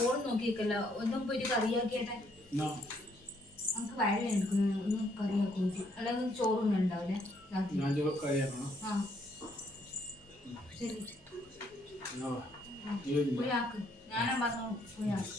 all നോക്കിക്കല്ലോ ഒന്നും പോയിട്ട് കറിയാക്കിയേട്ടെ നമുക്ക് വയറ് എടുക്കുന്നു ഒന്ന് കറിയാക്കി അല്ലെങ്കിൽ ചോറൊന്നും ഉണ്ടാവില്ലേ ആ ശരി പോയാക്ക് ഞാനാ പറഞ്ഞു പോയാക്ക്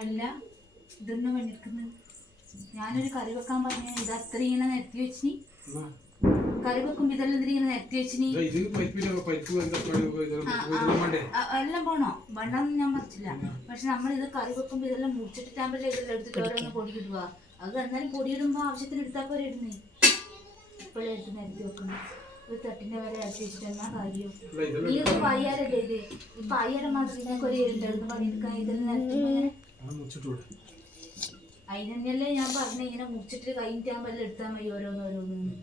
അല്ല ഇതൊന്നും പണിയെടുക്കുന്നത് ഞാനൊരു കറി വെക്കാൻ പറഞ്ഞ ഇത് അത്ര ഇങ്ങനെ നിരത്തി വെച്ചിനി കറി വെക്കുമ്പോ ഇതെല്ലാം ഇങ്ങനെ നിരത്തി വെച്ചിനി എല്ലാം പോണോ വേണ്ടെന്ന് ഞാൻ പറഞ്ഞില്ല പക്ഷെ നമ്മൾ ഇത് കറി വെക്കുമ്പോ ഇതെല്ലാം മുറിച്ചിട്ടിട്ടാകുമ്പോഴേ ഇതെല്ലാം എടുത്തിട്ട് ഓരോന്ന് പൊടി ഇടുക അത് എന്നാലും പൊടിയിടുമ്പോ ആവശ്യത്തിന് എടുത്താൽ പോലെ ഇടുന്നേ ഇപ്പോഴേ എടുത്ത് നിരത്തി വെക്കണം ഒരു തട്ടിന്റെ വരെ ഇറക്കി വെച്ചിട്ട് എന്നാ കാര്യം നീ ഇത് പയ്യാരല്ലേ ഇത് ഇപ്പൊ അയ്യാരം മാത്രം ഇതിനൊക്കെ ഒരു ഉണ്ടായിരുന്നു പണിയെടുക്കാൻ ഇതെല്ലാം നിരത്തുമ്പോ അതിനല്ലേ ഞാൻ പറഞ്ഞ ഇങ്ങനെ മുറിച്ചിട്ട് കഴിഞ്ഞിട്ടാകുമ്പോൾ എല്ലാം എടുത്താൽ മതി ഓരോന്നോരോന്ന്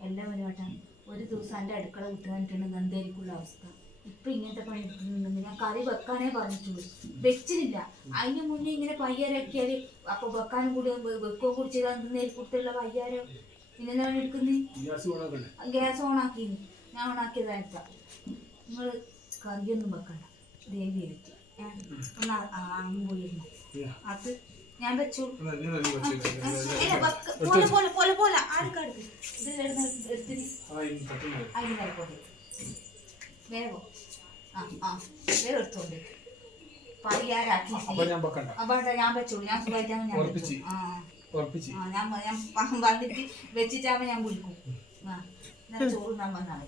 എല്ലാം ഒരുവട്ടം ഒരു ദിവസം എൻ്റെ അടുക്കള വിട്ടുകണ്ടിട്ടുണ്ടെങ്കിൽ എന്തായിരിക്കുള്ള അവസ്ഥ ഇപ്പം ഇങ്ങനത്തെ പണി എടുക്കുന്നുണ്ടെങ്കിൽ ഞാൻ കറി വെക്കാനേ പറഞ്ഞിട്ടുള്ളൂ വെച്ചിട്ടില്ല അതിന് മുന്നേ ഇങ്ങനെ പയ്യാരൊക്കെയാൽ അപ്പോൾ വെക്കാനും കൂടി വെക്കോ കുടിച്ച് നേരിട്ടുള്ള പയ്യാരോ പിന്നെന്താ പണി എടുക്കുന്നത് ഗ്യാസ് ഓണാക്കിന് ഞാൻ ഓണാക്കിയതായിട്ടാ നിങ്ങൾ കറിയൊന്നും വെക്കണ്ട ദേവി എടുത്ത് ഒന്ന് പോയിരുന്നു അത് ഞാൻ വെച്ചു പോലെ പോലെ പോലെ ആൾക്കാർക്ക് ഇതെല്ലാം എടുത്തിന് അതിന് പോട്ടെ വേഗം വേഗം എടുത്തോണ്ട് പയ്യാരാക്കി ഞാൻ വെച്ചോളൂ ഞാൻ സുഖമായിട്ടാണ് ഞാൻ വന്നിട്ട് വെച്ചിട്ടാകുമ്പോൾ ഞാൻ വിളിക്കും ചോറ് ഞാൻ വന്നാണ്